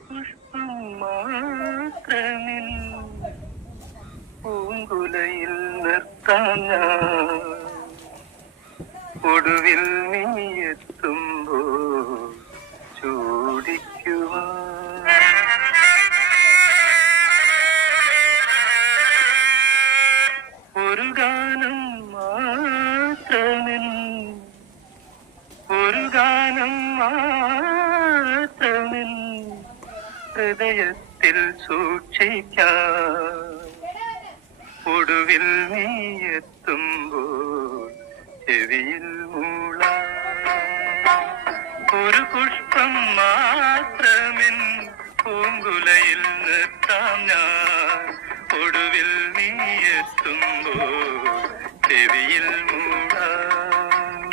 പുഷ്പം മാത്രമിൻ പൂങ്കുലയിൽ നിർത്താൻ ഞാൻ ഒടുവിൽ നീ എത്തുമ്പോ ചൂടിക്കുവാൻ ഒരു ഗാനം മാത്രമിൻ ഒരു ഗാനം മാത്രമിൻ ഹൃദയത്തിൽ സൂക്ഷിക്കാൻ ഒടുവിൽ നീ എത്തുമ്പോൾ ചെവിയിൽ മൂളാൻ ഒരു പുഷ്പം മാത്രമിൻ പൂങ്കുലയിൽ നിർത്താം ഞാൻ ഒടുവിൽ നീ എത്തുമ്പോൾ ചെവിയിൽ മൂളാൻ